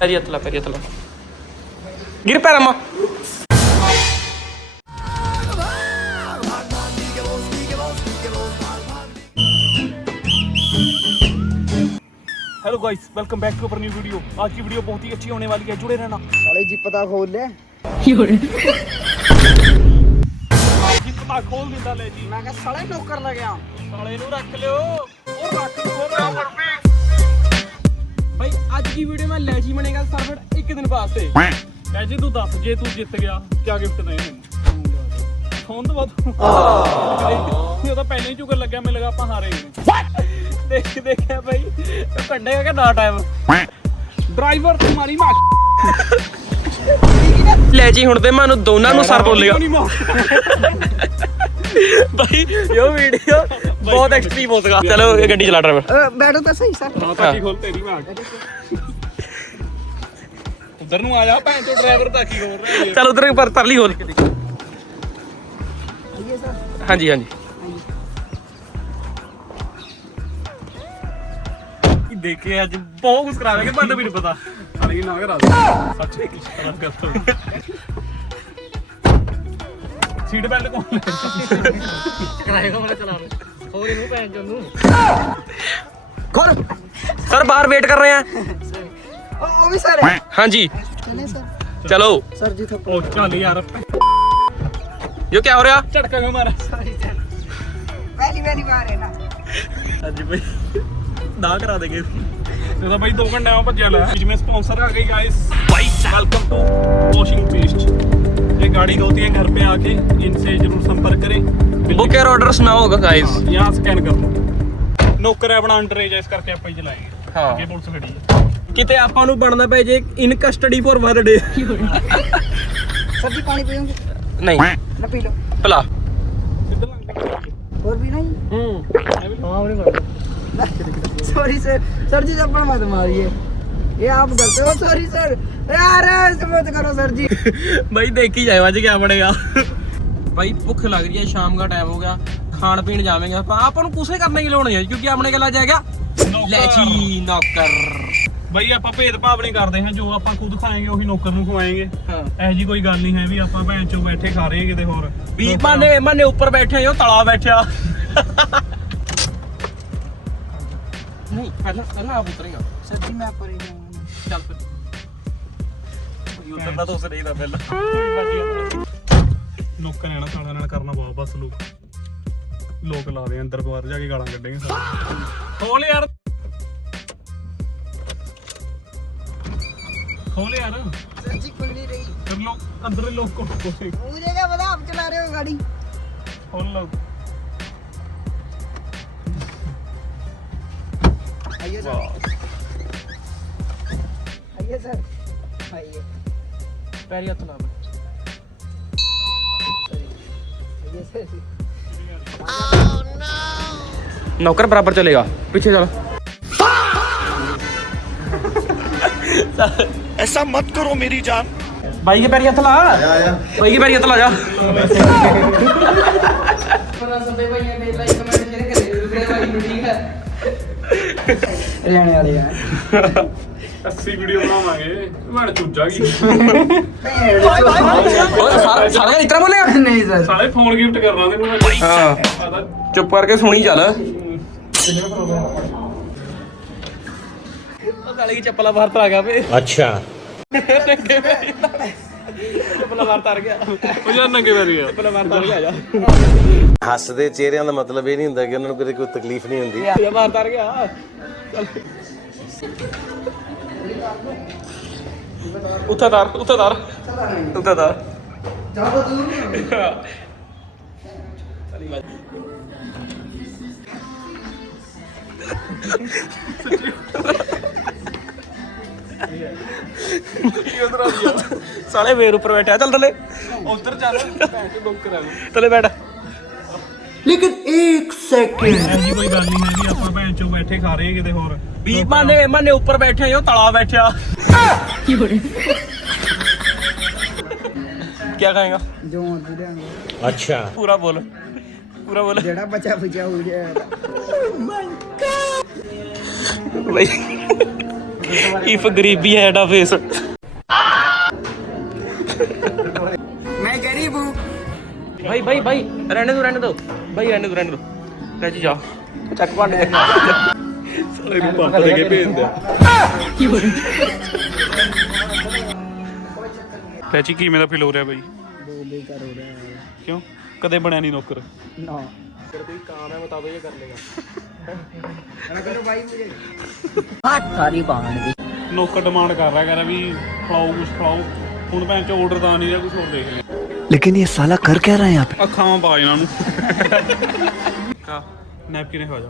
Periatla. Gir perama. Hello guys, welcome back to our new video. आज की video बहुत ही अच्छी होने वाली है, जुड़े रहना। साले जी पता खोल ले जी पता खोल दिंदा ले जी। मैं कहा साले नौकर लगे साले नू रख लियो और रख भाई आज की वीडियो में लैची बनेगा सर्वर एक दिन वास्ते। लैची तू दस, जे तू जित गया क्या गिफ्ट दें? फोन तो बात ये तो पहले ही चुकर लग गया, मैं लगा आप हारे देखा भाई कंडेगा क्या ना टाइम ड्राइवर तुम्हारी मां ਲੈ ਜੀ ਹੁਣ ਤੇ ਮੈਨੂੰ ਦੋਨਾਂ ਨੂੰ ਸਰ ਬੋਲੇਗਾ भाई यो वीडियो बहुत एक्सट्रीम हो सका। चलो ये गड्डी चला ड्राइवर। बैठो तो सही सर। हां ताकि खोल तेरी मां उधर नु आ जा भैन तो ड्राइवर ताकि खोल रहा है। चल उधर पर परली खोल आइए सर। हां जी देखे आज बहुत कुछ करा रहे बंद भी नहीं पता साले ना करा सच में सीट बेल्ट कौन कराएगा मैं चला रहा और मुंह पहन जोनू खोल सर बाहर वेट कर रहे हैं। ओ भी सर है। हां जी चले सर। चलो सर जी ओ चल यार यो क्या हो रहा झटका क्यों मारा? पहली बार है ना। हां जी भाई ना करा देंगे तो भाई 2 घंटे में भज्जा ला बीच में स्पॉन्सर आ गई गाइस। भाई वेलकम टू वॉशिंग पेस्ट। ये गाड़ी होती है घर पे आके, इनसे जरूर संपर्क करें। बुक और ऑर्डर सुनाओ होगा गाइस, यहाँ स्कैन कर लो। नौकर है अपना अंडर एज, इस करके ਆਪਾਂ ਹੀ ਚਲਾएंगे। हां ये पुलिस खड़ी है किते ਆਪਾਂ ਨੂੰ ਬਣਨਾ ਪਏ ਜੇ ਇਨ ਕਸਟਡੀ ਫॉर 1 डे। सर जी पानी पियोगे? नहीं ना पी लो। पिला और भी नहीं। हां सॉरी सर जी अपन मत मारिए, ये आप करते हो। सॉरी सर यार ऐसे मत करो सर जी। भाई देखी जाए आज क्या बनेगा। भाई भूख लग रही है, शाम का टाइम हो गया, खान पीन जावेंगे आप कुछ करने की लोड़ नहीं है क्योंकि अपने गला जाएगा लैची नौकर। भाई आप भेदभाव नहीं करते हैं, जो आप खुद खाएंगे वही नौकर ਨੂੰ ਖਵਾएंगे। ऐ जी कोई गल नहीं है भी आप भैन चो बैठे खा रहे हैं किते होर भी माने ऊपर बैठे हो तला बैठा। नहीं पहला आप उतरेगा सर जी मैं पर ही जाऊंगा। चल फिर उतरना तो उसे नहीं था पहला। नौकर है ना साला ਨਾਲ ਕਰਨਾ ਬਹੁਤ ਬਸ ਲੋਕ ਲਾ ਦੇ ਅੰਦਰ ਬਾਹਰ ਜਾ ਕੇ ਗਾਲਾਂ ਕੱਢेंगे ਸਾਲੇ। ਖੋਲ ਯਾਰ सर जी खुल नहीं रही। कर लो अंदर लोग को मुझे क्या पता आप चला रहे हो गाड़ी। खोल लो। आइए सर। आइए सर आइए। पैरी हाथ ला आइए सर। नौकर बराबर चलेगा, पीछे चलो। ऐसा मत करो मेरी जान। भाई के पैरी हाथ ला, भाई के पैरी हाथ ला जा। रहने वाले यार 80 वीडियो बनावांगे मैं चूजा की सारा इतना बोलेगा नहीं सर। साले फोन गिफ्ट करना तेनू मैं। हां चुप करके सुनी चल। साले की चप्पला बाहर तर आ गया बे। अच्छा चप्पला बाहर तर गया ਉਹ ਜਾਂ ਨੰਗੇ ਵਾਰੀ ਆ ਚप्पला ਬਾਹਰ तर ਗਿਆ ਜਾ। ਹੱਸਦੇ ਚਿਹਰਿਆਂ ਦਾ ਮਤਲਬ ਇਹ ਨਹੀਂ ਹੁੰਦਾ ਕਿ ਉਹਨਾਂ ਨੂੰ ਕੋਈ ਤਕਲੀਫ ਨਹੀਂ ਹੁੰਦੀ। ਇਹ ਬਾਹਰ तर ਗਿਆ ਚੱਲ ਉੱਥੇ तर ज्यादा दूर नहीं। साले वेर ऊपर बैठा चल तले उधर चल तले बैठ। लेकिन 1 सेकंड ऐसी कोई गल नहीं है भी आप भैन चो बैठे खा रहे हैं किते होर भी माने ऊपर बैठे हो तला बैठा। क्या खाएगा? जो अच्छा पूरा बोल। पूरा बोला जेड़ा बचा बचा हो गया भाई इफ गरीबी है एडा फेस मैं गरीब हूँ भाई भाई भाई रहने दो भाई रहने दो राजी जा चक पांड दे साले ਨੂੰ ਪੰਪ ਦੇ ਕੇ ਭੇਜ ਦਿਆ ਚਾਚੀ ਕਿਵੇਂ ਦਾ ਫੀਲ ਹੋ ਰਿਹਾ ਬਾਈ बेकार हो रहा है ਕਿਉਂ ਕਦੇ ਬਣਿਆ ਨਹੀਂ ਨੌਕਰ ना ਫਿਰ ਕੋਈ काम है बता दो ये कर लेगा करो भाई मुझे हाथ सारी बांध दी ਨੌਕਰ ਡਿਮਾਂਡ ਕਰ ਰਿਹਾ ਕਹਿੰਦਾ ਵੀ ਖਿਲਾਓ ਕੁਛ ਖਿਲਾਓ ਹੁਣ ਭੈਣ ਚ ਆਰਡਰ ਤਾਂ ਨਹੀਂ ਰਿਹਾ ਕੁਛ ਹੋਰ ਦੇਖ ਲੈ लेकिन ये साला कर क्या रहा है यहाँ पे ਅੱਖਾਂ ਪਾ ਇਹਨਾਂ ਨੂੰ ਕਾ ਨੈਪਕਿਨ ਖਾ ਜਾ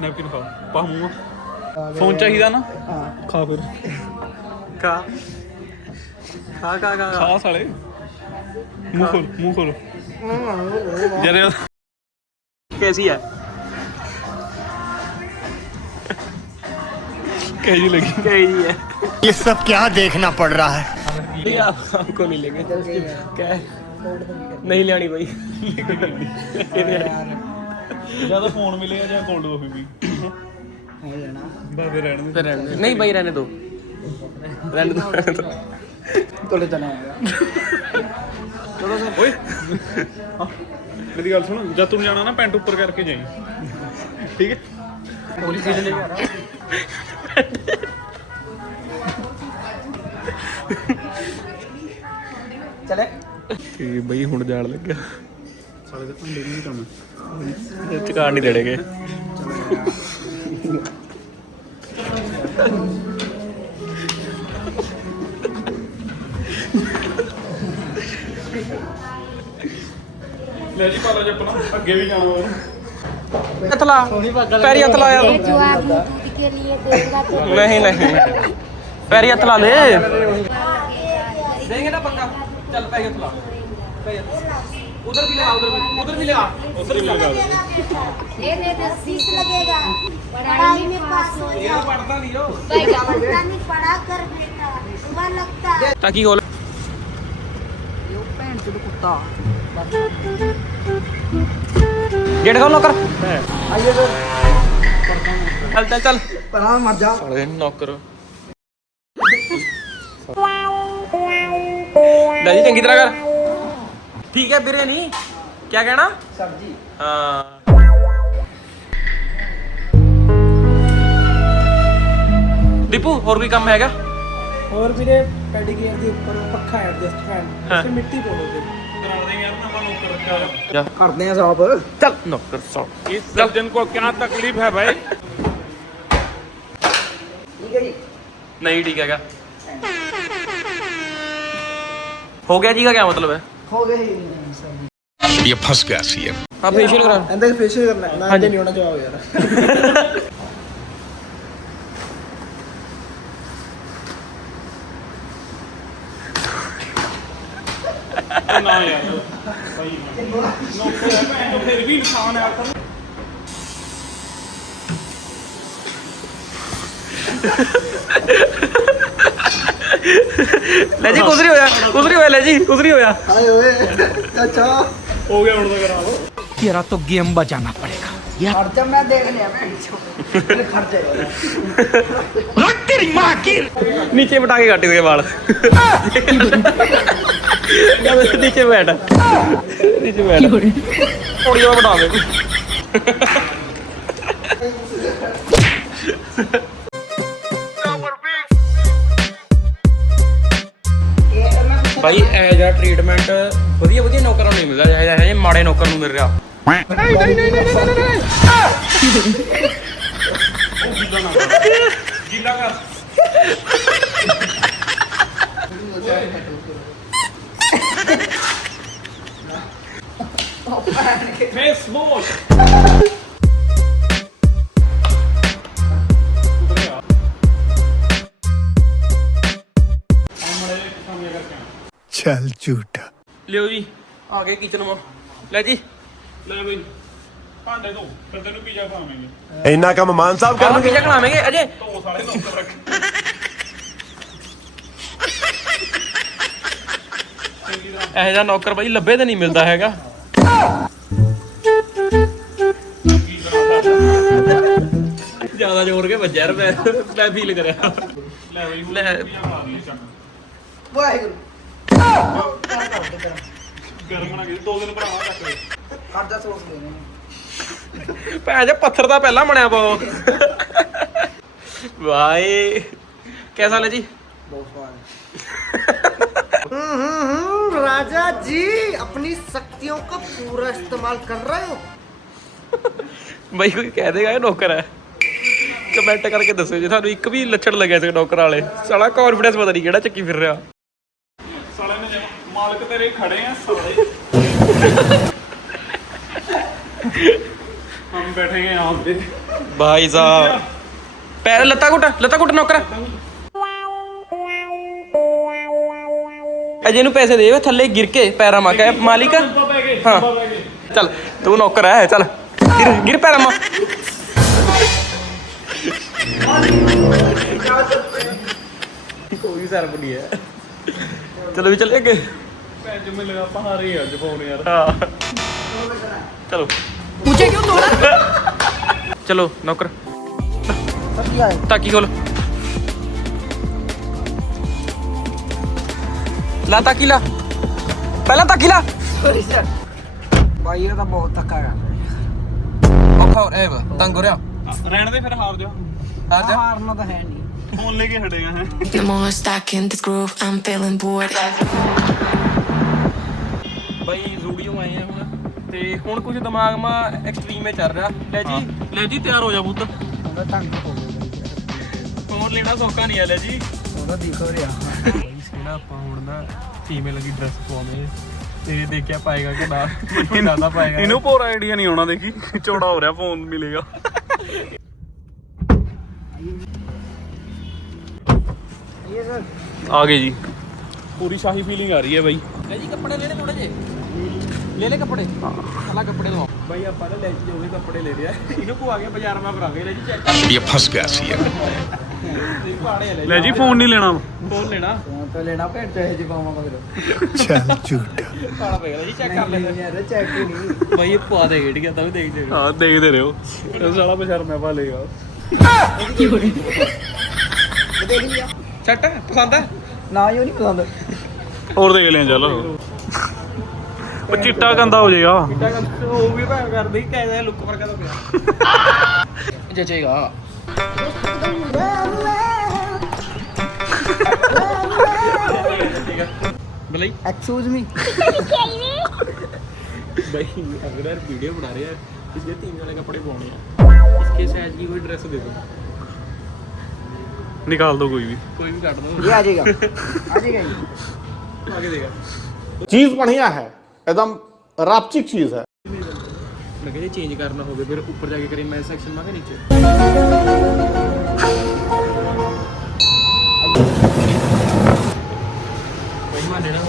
ਨੈਪਕਿਨ ਖਾ ਪਾ ਮੂੰਹ ਫੋਨ ਚਾਹੀਦਾ ਨਾ हाँ ਖਾ ਫਿਰ खा ਖਾ ਸਾਲੇ ਮੂੰਹ ਖੋਲ ਜਰੇ कैसी है कैसी लगी कैसी है ये सब क्या देखना पड़ रहा है नहीं आप हमको नहीं लेंगे क्या है नहीं लेनी भाई ज्यादा फोन मिलेगा या कोल्ड कॉफी भी बाबे रहने नहीं भाई रहने दो तोले तो नहीं चलो सर ओए मेरी गल सुन जब तुम जाना ना पैंट ऊपर करके जाई ठीक है पूरी चीज ले चले ਤੇ ਬਈ ਹੁਣ ਜਾਣ ਲੱਗਿਆ ਸਾਲੇ ਦੇ ਭਾਂਡੇ ਨਹੀਂ ਕੰਮ ਚਕਾਰ ਨਹੀਂ ਦੇਣਗੇ ਲੈ ਜੀ ਪਾਲਾ ਜੱਪਣਾ ਅੱਗੇ ਵੀ ਜਾਣਾ ਹੋਰ ਹੱਥ ਲਾ ਪੈਰੀ ਹੱਥ ਲਾਇਆ ਤੂੰ जो आप दूध के लिए देगा तो नहीं पैरी हथ ला ले देंगे ना पक्का चल पैरी हथ ला उधर भी ले ये ले 10 लगेगा पढ़ाई में पास हो ये पढ़ता नहीं हो पढ़ता नहीं पढ़ा कर बेटा सुबह लगता है ताकि बोल भैन चोद कुत्ता गेट खोल नौकर आइए सर चल पर हाँ मर जा साले नौकर ले जी चंगी तरह कर ठीक है बिरयानी क्या कहना सब्जी हाँ दीपू और भी काम हैगा और ਵੀਰੇ ਪੈਡੀਗੇਅਰ ਦੇ ਉੱਪਰ ਪੱਖਾ ਐਡਜਸਟ ਫੈਨ ਹਾਂ। ਤੇ ਮਿੱਟੀ ਪਾਉਣੀ ਤੇ करा देंगे यार नवा नौकर रखा है ਕਰਦੇ ਆ ਸਾਫ चल नौकर सौ इस सर्जन को क्या तकलीफ है भाई ਠੀਕ ਹੈ ਜੀ नहीं ठीक है क्या हो गया जी का क्या मतलब है ਹੋ ਗਏ ਸਰ ये फंस गया सी हाँ फेशियल करा ਇਹਦਾ ਫੇਸ਼ੀਅਲ ਕਰਨਾ ਹੈ। ਨਾ ਹਾਂਜੀ। ਨਹੀਂ ਹੋਣਾ ਜਵਾਬ ਯਾਰ ना यार भाई नौकर है मैं तो फिर भी इंसान है आखिर ले जी कुछ नहीं होया ले जी कुछ नहीं होया ਆਏ ਓਏ ਅੱਛਾ हो गया उड़ करा लो तेरा तो गेम बजाना पड़ेगा ਖਰਚਾ ਮੈਂ ਦੇਖ ਲਿਆ ਭੈਣ ਚੋ ਖਰਚੇ तेरी माँ की नीचे बटा के काटे हुए बाल नीचे बैठ थोड़ी और बटा दे भाई ਇਹ ਜਿਹੜਾ ਟ੍ਰੀਟਮੈਂਟ ਵਧੀਆ ਨੌਕਰਾਂ ਨੂੰ ਨਹੀਂ ਮਿਲਦਾ ਇਹ ਮਾੜੇ ਨੌਕਰ ਨੂੰ ਮਿਲ ਰਿਹਾ ਗਿੱਲਾ ਕਰ ਫੇਸਬੁੱਕ चल झूठा ਲਿਓ ਜੀ ਆ ਗਏ ਕਿਚਨ ਮਾ ਲੈ ਜੀ ਲੈ ਬਈ ਭਾਂਡੇ ਧੋ ਫਿਰ ਤੈਨੂੰ ਪੀਜ਼ਾ ਖਾਵਾਂਗੇ ਇੰਨਾ ਕੰਮ ਮਾਨ ਸਾਹਿਬ ਕਾਹਨੂੰ ਕਰਨਗੇ ਪੀਜ਼ਾ ਖਵਾਵਾਂਗੇ ਅਜੇ ਧੋ ਸਾਲੇ ਨੌਕਰ ਰੱਖ ਇਹੋ ਜਿਹਾ ਨੌਕਰ ਬਾਈ ਲੱਭੇ ਤੇ ਨਹੀਂ ਮਿਲਦਾ ਹੈਗਾ ਜ਼ਿਆਦਾ ਜ਼ੋਰ ਕੇ ਵੱਜਿਆ ਯਾਰ ਮੈਂ ਫੀਲ ਕਰਿਆ ਲੈ ਬਈ ਲੈ ਵਾਹਿਗੁਰੂ ਗਰਮ ਨਾ ਕੀਤੀ 2 ਦਿਨ ਭਰਾਵਾ ਚੱਕ ਲੈ ਹਰਦਾ ਸੋਸ ਦੇ ਨੇ ਭੈਣ ਜੀ ਪੱਥਰ ਦਾ ਪਹਿਲਾਂ ਬਣਿਆ ਪਾਓ ਵਾਏ ਕਿਹਦਾ ਲੈ ਜੀ ਬਹੁਤ ਸਵਾਦ राजा जी अपनी शक्तियों का पूरा इस्तेमाल कर रहे हो ਬਈ ਕੋਈ ਕਹਿ ਦੇਗਾ ਇਹ ਨੌਕਰ ਹੈ ਕਮੈਂਟ ਕਰਕੇ ਦੱਸੋ ਜੇ ਤੁਹਾਨੂੰ ਇੱਕ ਵੀ ਲੱਛਣ ਲੱਗਿਆ ਸੀ ਨੌਕਰ ਵਾਲੇ ਸਾਲਾ ਕੌਨਫੀਡੈਂਸ ਪਤਾ ਨਹੀਂ ਕਿਹੜਾ ਚੱਕੀ ਫਿਰ ਰਿਹਾ ਸਾਲੇ ਨੇ ਮਾਲਕ ਤੇਰੇ ਖੜੇ ਆ ਸਾਲੇ ਹਮ ਬੈਠੇ हैं यहाँ पे भाई साहब पैर लता घुट नौकर अजय ਨੂੰ ਪੈਸੇ ਦੇ ਥੱਲੇ ਗਿਰ ਕੇ ਪੈਰਾਂ ਮਾ ਕਹੇ ਮਾਲਿਕ ਹਾਂ ਚੱਲ ਤੂੰ ਨੌਕਰ ਹੈ ਚੱਲ गिर पैरा मां कोई सर्फ नहीं है चलो भी चले गए में लगा पहाड़ ही आज फोन यार चलो मुझे क्यों तोड़ा चलो नौकर ताकि खोल ला ताकि ला पहला ताकि ला सॉरी सर भाई ये तो बहुत धक्का है ਔਖਾ ਐ ਤੰਗ ਹੋ ਰਿਹਾ ਰਹਿਣ ਦੇ ਫਿਰ ਹਾਰ ਜਾ हारना तो है नहीं ਫੋਨ ਲੈ ਕੇ ਹਟੇਗਾ ਹੈ The more I stuck in this groove, I'm feeling bored. ਬਈ ਜ਼ੂਡੀਓ ਆਏ ਆ ਹੁਣ ਤੇ ਹੁਣ ਕੁਝ ਦਿਮਾਗ ਮਾ ਐਕਸਟ੍ਰੀਮ ਹੈ ਚੱਲ ਰਿਹਾ ਲੈ ਜੀ ਤਿਆਰ ਹੋ ਜਾ ਪੁੱਤ ਉਹਦਾ ਤੰਗ ਹੋ ਗਿਆ ਫੋਨ ਲੈਣਾ ਸੌਖਾ ਨਹੀਂ ਆ ਲੈ ਜੀ ਉਹਦਾ ਦਿਖ ਰਿਹਾ ਜਿਹੜਾ ਆਪਾਂ ਹੁਣ ਨਾ ਫੀਮੇਲ ਦੀ ਡਰੈਸ ਪਾਉਂਦੇ ਤੇ ਦੇਖਿਆ ਪਾਏਗਾ ਕਿ ਨਾ ਮੈਨੂੰ ਨਾ ਪਾਏਗਾ ਇਹਨੂੰ ਪੂਰਾ ਆਈਡੀਆ ਨਹੀਂ ਆਉਣਾ ਦੇਖੀ ਚੌੜਾ ਹੋ ਰਿਹਾ ਫੋਨ ਮਿਲੇਗਾ ये सर आ गए जी पूरी शाही फीलिंग आ रही है भाई जी कपड़े लेने थोड़े जे ले कपड़े अलग कपड़े दो भाई आप पहले ले जो भी कपड़े ले रहे हैं इन्हों को आ गया बाजार में भरा गए ले जी चेक ये फंस गया सी ले जी फोन नहीं लेना फोन लेना तो लेना पेट चाहे जी पावा मगर चल झूठा काला पेगा जी चेक कर ले यार चेक ही नहीं भाई ये पा दे गेट गया तभी देख दे हां देख दे रहे हो साला बेचारा मैं पा लेगा देख लिया सेट है पसंद है ना यो नहीं पसंद और देख लें चलो ਉਹ ਚਿੱਟਾ ਗੰਦਾ ਹੋ ਜਾਏਗਾ ਚਿੱਟਾ ਗੰਦਾ ਉਹ ਵੀ ਭਾਵੇਂ ਕਰਦੇ ਹੀ ਕਹਿੰਦੇ ਲੁੱਕ ਵਰਗਾ ਤਾਂ ਪਿਆ ਜਚੇਗਾ ਬਈ एक्सक्यूज मी भाई अगर यार वीडियो बना रहे हैं इसलिए 3 वाले कपड़े पाने हैं इसके साइज की कोई ड्रेस दे दो निकाल दो कोई भी काट दो ये आ जाएगा ये आगे देगा चीज बढ़िया है एकदम रापचिक चीज है मैं कहते चेंज करना होगा फिर ऊपर जाके करें मैं सेक्शन में नीचे भाई माने ना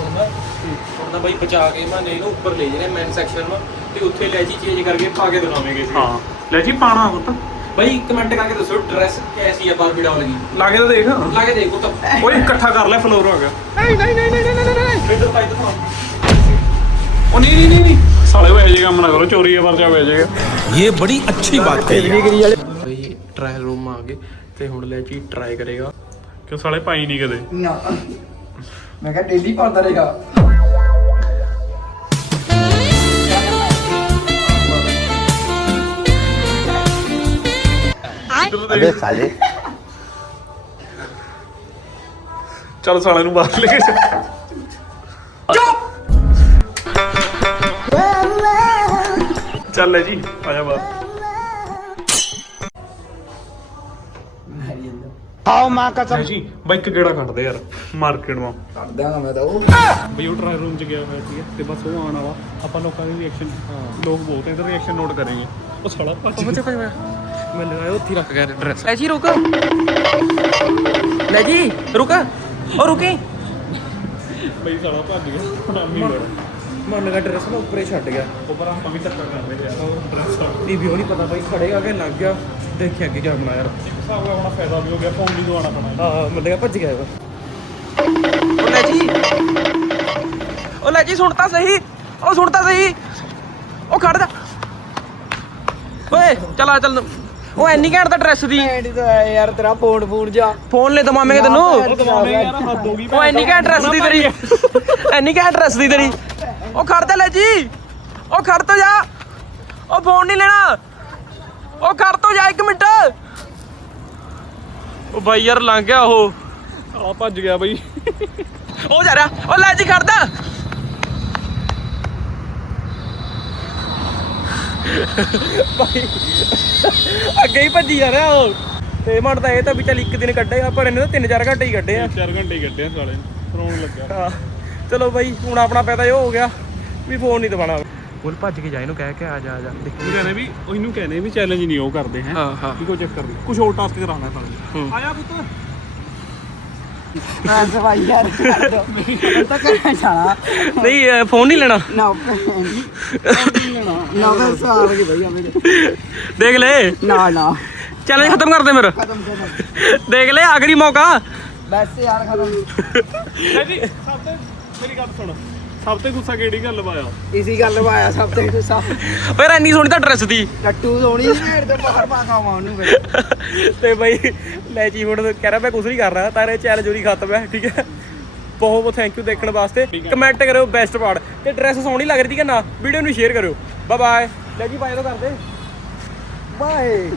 ਹੁਣ ਬਾਈ ਬਚਾ ਕੇ ਮਾਨੇ ਇਹਨੂੰ ਉੱਪਰ ਲੈ ਜਾਣੇ ਮੈਨ ਸੈਕਸ਼ਨ ਨੂੰ ਤੇ ਉੱਥੇ ਲੈ ਜੀ ਚੇਂਜ ਕਰਕੇ ਪਾ ਕੇ ਦਿਖਾਵਾਂਗੇ ਹਾਂ ਲੈ ਜੀ ਪਾਣਾ ਪੁੱਤ ਬਾਈ ਕਮੈਂਟ ਕਰਕੇ ਦੱਸੋ ਡਰੈਸ ਕੈਸੀ ਹੈ ਬਾਰਬੀ ਡਾਲ ਦੀ ਲਾ ਕੇ ਤਾਂ ਦੇਖ ਲਾ ਕੇ ਦੇਖ ਪੁੱਤ ਓਏ ਇਕੱਠਾ ਕਰ ਲੈ ਫਲੋਰ ਹੋ ਗਿਆ ਨਹੀਂ ਇੱਧਰ ਪਾਈ ਦਿਖਾ ਉਹ ਨਹੀਂ ਸਾਲੇ ਹੋਇਆ ਜੀ ਕੰਮ ਨਾ ਕਰੋ ਚੋਰੀ ਦਾ ਪਰਚਾ ਹੋਇਆ ਜਾਏਗਾ ये बड़ी अच्छी बात कही ਬਈ ਟ੍ਰਾਇਲ ਰੂਮ ਆ ਗਏ ਤੇ ਹੁਣ ਲੈ ਜੀ ਟਰਾਈ ਕਰੇਗਾ ਕਿਉਂ ਸਾਲੇ ਪਾਈ ਨਹੀਂ ਕਦੇ ना मैं कहा डेली पाता रहेगा अबे साले ਚੱਲ ਸਾਲੇ ਨੂੰ ਬਾਹਰ ਲੈ ਕੇ ਚੱਲ ਲੈ ਜੀ ਆ ਜਾ ਬਾਹਰ आओ माँ का ਲੈ ਜੀ ਬਾਈਕ ਕਿਹੜਾ ਕੱਢਦੇ ਯਾਰ ਮਾਰਕੀਟ ਨੂੰ कर देगा मैं तो ਬਈ ਉਹ ਟਰਾਈ ਰੂਮ ਚ ਗਿਆ ਹੋਇਆ ਸੀ ਤੇ ਬਸ ਉਹ ਆਉਣ ਵਾਲਾ ਆਪਾਂ ਲੋਕਾਂ ਦੀ ਰਿਐਕਸ਼ਨ ਲੋਕ ਬਹੁਤ ਇਹਦਾ ਰਿਐਕਸ਼ਨ ਨੋਟ ਕਰਾਂਗੇ ਉਹ ਸਾਲਾ ਭੱਜ ਗਿਆ ਮੈਂ ਲਗਾਇਆ ਉੱਥੇ ਰੱਖ ਗਿਆ ਡਰੈਸ ਲੈ ਜੀ ਰੁਕ ਲੈ ਜੀ ਰੁਕ ਉਹ ਰੁਕੇ ਬਈ ਸਾਲਾ ਭੱਜ ਗਿਆ ਨਾਮ ਨਹੀਂ ਮੇਰਾ ਮਨ ਲਗਾ ਡਰੈਸ ਮੈਂ ਉੱਪਰੇ ਛੱਡ ਗਿਆ ਉਹ ਪਰ ਆਪਾਂ ਵੀ ਧੱਕਾ ਕਰ ਰਹੇ ਯਾਰ ਉਹ ਡਰੈਸ ਦੀ ਵੀ ਉਹ ਨਹੀਂ ਪਤਾ ਬਾਈ ਖੜੇ ਆ ਕੇ ਲੱਗ ਗਿਆ ਦੇਖਿਆ ਅੱਗੇ ਕਿਆ ਹੋਣਾ ਯਾਰ ਇੱਕ ਹਿਸਾਬ ਨਾਲ ਆਪਣਾ ਫਾਇਦਾ ਵੀ ਹੋ ਗਿਆ ਫੋਨ ਨਹੀਂ ਦਵਾਉਣਾ ਪੈਣਾ ਹਾਂ ਮੈਂ ਲਗਾ ਭੱਜ ਗਿਆ ਉਹ ਲੈ ਜੀ ਸੁਣ ਤਾਂ ਸਹੀ ਉਹ ਖੜ ਜਾ ਓਏ ਚੱਲ ਆ ਚੱਲ ਉਹ ਐਨੀ ਘੈਂਟ ਦਾ ਡਰੈਸ ਦੀ ਐਂਡੀ ਤਾਂ ਯਾਰ ਤੇਰਾ ਫੋਨ ਜਾ ਫੋਨ ਲੈ ਦਵਾਵਾਂਗੇ ਤੈਨੂੰ ਉਹ ਐਨੀ ਘੈਂਟ ਡਰੈਸ ਦੀ ਤੇਰੀ ਐਨੀ ਘੈਂਟ ਡਰੈਸ ਦੀ ਤੇਰੀ ਉਹ ਖੜ ਤੇ ਲੈ ਜੀ ਉਹ ਖੜ ਤੋਂ ਜਾ ਉਹ ਫੋਨ ਨਹੀਂ ਲੈਣਾ ਉਹ ਖੜ ਤੋਂ ਜਾ 1 ਮਿੰਟ ਉਹ ਬਾਈ ਯਾਰ ਲੰਘ ਗਿਆ ਉਹ ਸਾਲਾ ਭੱਜ ਗਿਆ ਬਾਈ ਉਹ ਜਾ ਰਿਹਾ ਉਹ ਲੈ ਜੀ ਖੜਦਾ ਬਾਈ ਅੱਗੇ ਹੀ ਭੱਜੀ ਜਾ ਰਿਹਾ ਉਹ ਤੇ ਮਨ ਤਾਂ ਇਹ ਤਾਂ ਵੀ ਚੱਲ 1 ਦਿਨ ਕੱਢੇਗਾ ਪਰ ਇਹਨੇ ਤਾਂ 3-4 ਘੰਟੇ ਹੀ ਕੱਢੇ ਆ 4 ਘੰਟੇ ਹੀ ਕੱਢਿਆ ਸਾਲੇ ਰੋਣ ਲੱਗਾ ਹਾਂ ਚਲੋ ਬਾਈ ਹੁਣ ਆਪਣਾ ਪੈਦਾ ਇਹ ਹੋ ਗਿਆ ਵੀ ਫੋਨ ਨਹੀਂ ਦਵਾਣਾ ਬੋਲ ਭੱਜ ਕੇ ਜਾ ਇਹਨੂੰ ਕਹਿ ਕੇ ਆ ਜਾ ਉਹ ਕਹਿੰਦੇ ਵੀ ਇਹਨੂੰ ਕਹਿੰਦੇ ਵੀ ਚੈਲੰਜ ਨਹੀਂ ਉਹ ਕਰਦੇ ਹੈ ਹਾਂ ਵੀ ਕੋਈ ਚੱਕਰ ਨਹੀਂ ਕੁਝ ਹੋਰ ਟਾਸਕ ਕਰਾਉਣਾ ਸਾਲੇ ਆਇਆ ਪੁੱਤ ਮੈਂ ਸਵਾਈ ਯਾਰ ਕਰ ਦੋ ਤਾਂ ਕਹਿਣਾ ਜਾਣਾ ਨਹੀਂ ਫੋਨ ਨਹੀਂ ਲੈਣਾ ਨਾ ਨਾ ਬਸ ਆ ਗਈ ਭਈਆ ਮੇਰੇ ਦੇਖ ਲੈ ਨਾ ਚੈਲੰਜ ਖਤਮ ਕਰ ਦੇ ਮੇਰਾ ਖਤਮ ਕਰ ਦੇਖ ਲੈ ਆਖਰੀ ਮੌਕਾ ਬਸ ਯਾਰ ਖਤਮ ਜੀ ਸਭ ਤੋਂ ਮੇਰੀ ਗੱਲ ਸੁਣ ਸਭ ਤੋਂ ਗੁੱਸਾ ਕਿਹੜੀ ਗੱਲ ਪਾਇਆ ਇਸੀ ਗੱਲ ਵਾਇਆ ਸਭ ਤੋਂ ਗੁੱਸਾ ਓਏ ਇੰਨੀ ਸੋਹਣੀ ਤਾਂ ਡਰੈਸ ਦੀ ਲੱਟੂ ਸੋਣੀ ਭੇੜ ਤੇ ਬਾਹਰ ਪਾ ਕੇ ਆਵਾਂ ਉਹਨੂੰ ਫਿਰ ਤੇ ਬਾਈ ਲੈ ਜੀ ਹੁਣ ਕਹਿ ਰਿਹਾ ਮੈਂ ਕੁਝ ਨਹੀਂ ਕਰ ਰਿਹਾ ਤਾਰੇ ਚੈਲੰਜ ਉਹਦੀ ਖਤਮ ਹੈ ਠੀਕ ਹੈ ਬਹੁਤ ਬਹੁਤ ਥੈਂਕ ਯੂ ਦੇਖਣ ਵਾਸਤੇ ਕਮੈਂਟ ਕਰਿਓ ਬੈਸਟ ਪਾਰਟ ਤੇ ਡਰੈਸ ਸੋਹਣੀ ਲੱਗ ਰਹੀ ਠੀਕ ਹੈ ਨਾ ਵੀਡੀਓ ਨੂੰ ਸ਼ੇਅਰ ਕਰਿਓ ਬਾਏ ਬਾਏ ਲੈ ਜੀ ਬਾਏ ਤਾਂ ਕਰਦੇ ਬਾਏ